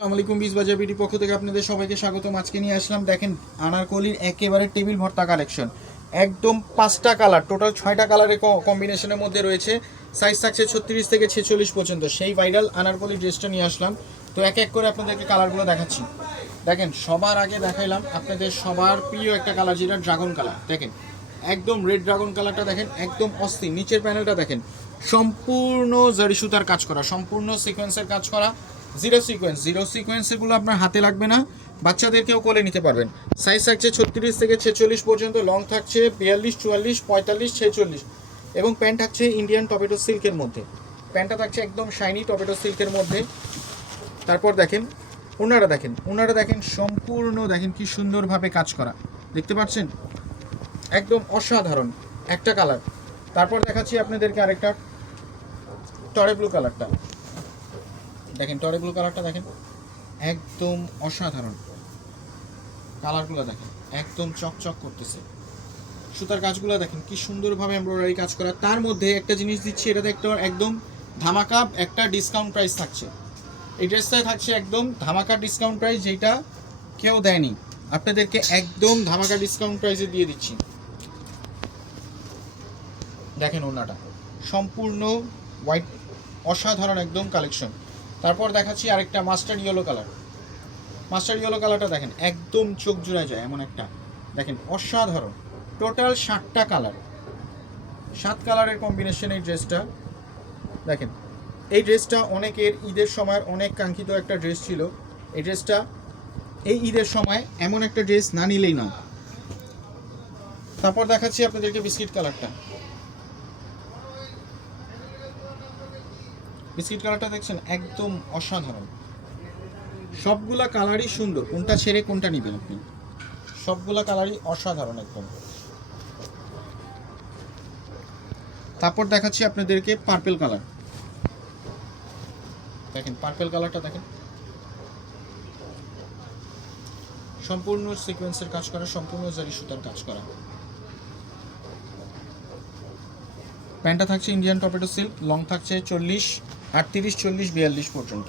আসসালামু আলাইকুম বিশ বাজার বিডি পক্ষ থেকে আপনাদের সবাইকে স্বাগতম। আজকে নিয়ে আসলাম, দেখেন, আনারকলির একেবারে টেবিল ভর্তা কালেকশন একদম পাঁচটা কালার টোটাল ছয়টা কালারের কম্বিনেশনের মধ্যে রয়েছে। সাইজ থাকছে ছত্রিশ থেকে ছেচল্লিশ পর্যন্ত। সেই ভাইরাল আনারকলি ড্রেসটা নিয়ে আসলাম। তো এক এক করে আপনাদেরকে কালারগুলো দেখাচ্ছি। দেখেন, সবার আগে দেখাইলাম আপনাদের সবার প্রিয় একটা কালার যেটা ড্রাগন কালার দেখেন, একদম রেড ড্রাগন কালারটা দেখেন, একদম অস্থির। নিচের প্যানেলটা দেখেন, সম্পূর্ণ জারি সুতার কাজ করা, সম্পূর্ণ সিকোয়েন্সের কাজ করা। জিরো সিকোয়েন্স, জিরো সিকোয়েন্সেরগুলো আপনার হাতে লাগবে না, বাচ্চাদেরকেও কোলে নিতে পারবেন। সাইজ থাকছে ছত্রিশ থেকে ছেচল্লিশ পর্যন্ত, লং থাকছে বিয়াল্লিশ, চুয়াল্লিশ, পঁয়তাল্লিশ, ছেচল্লিশ। এবং প্যান্ট থাকছে ইন্ডিয়ান টমেটো সিল্কের মধ্যে। প্যান্টটা থাকছে একদম শাইনি টমেটো সিল্কের মধ্যে। তারপর দেখেন ওনারা দেখেন ওনারা দেখেন সম্পূর্ণ, দেখেন কি সুন্দরভাবে কাজ করা। দেখতে পাচ্ছেন? একদম অসাধারণ, একটা কালার। তারপর দেখাচ্ছি আপনাদেরকে আরেকটা টরে ব্লু কালারটা। দেখেন টরে ব্লু কালারটা দেখেন। একদম অসাধারণ। কালারগুলো দেখেন, একদম চকচক করতেছে। সুতার কাজগুলো দেখেন, কি সুন্দরভাবে এমব্রয়ডারি কাজ করা। তার মধ্যে একটা জিনিস দিচ্ছি এটাতে একটা একদম ধামাকা একটা ডিসকাউন্ট প্রাইস থাকছে। এই ড্রেসটায় থাকছে একদম ধামাকা ডিসকাউন্ট প্রাইস যেটা কেউ দেয়নি। আপনাদেরকে একদম ধামাকা ডিসকাউন্ট প্রাইসে দিয়ে দিচ্ছি। দেখেন ওনাটা সম্পূর্ণ হোয়াইট অসাধারণ একদম কালেকশন তারপর দেখাচ্ছি আরেকটা master yellow colour master yellow কালারটা দেখেন, একদম চোখ জুড়ে যায় এমন একটা। দেখেন, অসাধারণ। টোটাল সাতটা কালার সাত কালারের কম্বিনেশন এই ড্রেসটা দেখেন, এই ড্রেসটা অনেকের ঈদের সময় অনেক কাঙ্ক্ষিত একটা ড্রেস ছিল। এই ড্রেসটা এই ঈদের সময় এমন একটা ড্রেস না নিলেই না তারপর দেখাচ্ছি আপনাদেরকে বিস্কিট কালারটা বিস্কিট কালারটা দেখছেন একদম অসাধারণ। সবগুলা কালারই সুন্দর। কোনটা ছেড়ে কোনটা নেবেন আপনি? সবগুলা কালারই অসাধারণ একদম। তারপর দেখাচ্ছি আপনাদেরকে পার্পেল কালার দেখেন পার্পেল কালারটা দেখেন। সম্পূর্ণ সিকোয়েন্সের কাজ করা, সম্পূর্ণ জারি সুতার কাজ করা। প্যান্টটা থাকছে ইন্ডিয়ান টপেটো সিল্ক লং থাকছে চল্লিশ। আটত্রিশ, চল্লিশ, বিয়াল্লিশ পর্যন্ত।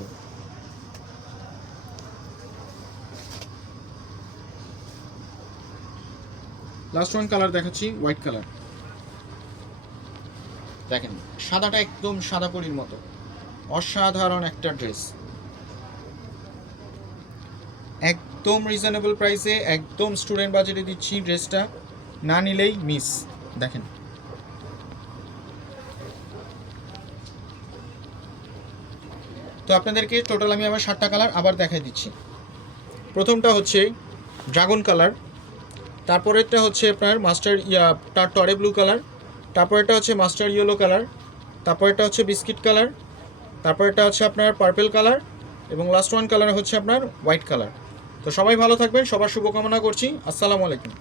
লাস্ট ওয়ান কালার দেখাচ্ছি হোয়াইট কালার দেখেন, সাদাটা একদম সাদা পরির মতো। অসাধারণ একটা ড্রেস একদম রিজনেবল প্রাইসে একদম স্টুডেন্ট বাজেটে দিচ্ছি ড্রেসটা না নিলেই মিস দেখেন তো আপনাদেরকে টোটাল আমি আমার সাতটা কালার আবার দেখাই দিচ্ছি। প্রথমটা হচ্ছে ড্রাগন কালার তারপরেরটা হচ্ছে আপনার মাস্টার ইয়া টরে ব্লু কালার তারপরেরটা হচ্ছে মাস্টার ইয়েলো কালার তারপরেরটা হচ্ছে বিস্কিট কালার তারপরেরটা হচ্ছে আপনার পার্পেল কালার এবং লাস্ট ওয়ান কালার হচ্ছে আপনার হোয়াইট কালার তো সবাই ভালো থাকবেন, সবার শুভকামনা করছি, আসসালামু আলাইকুম।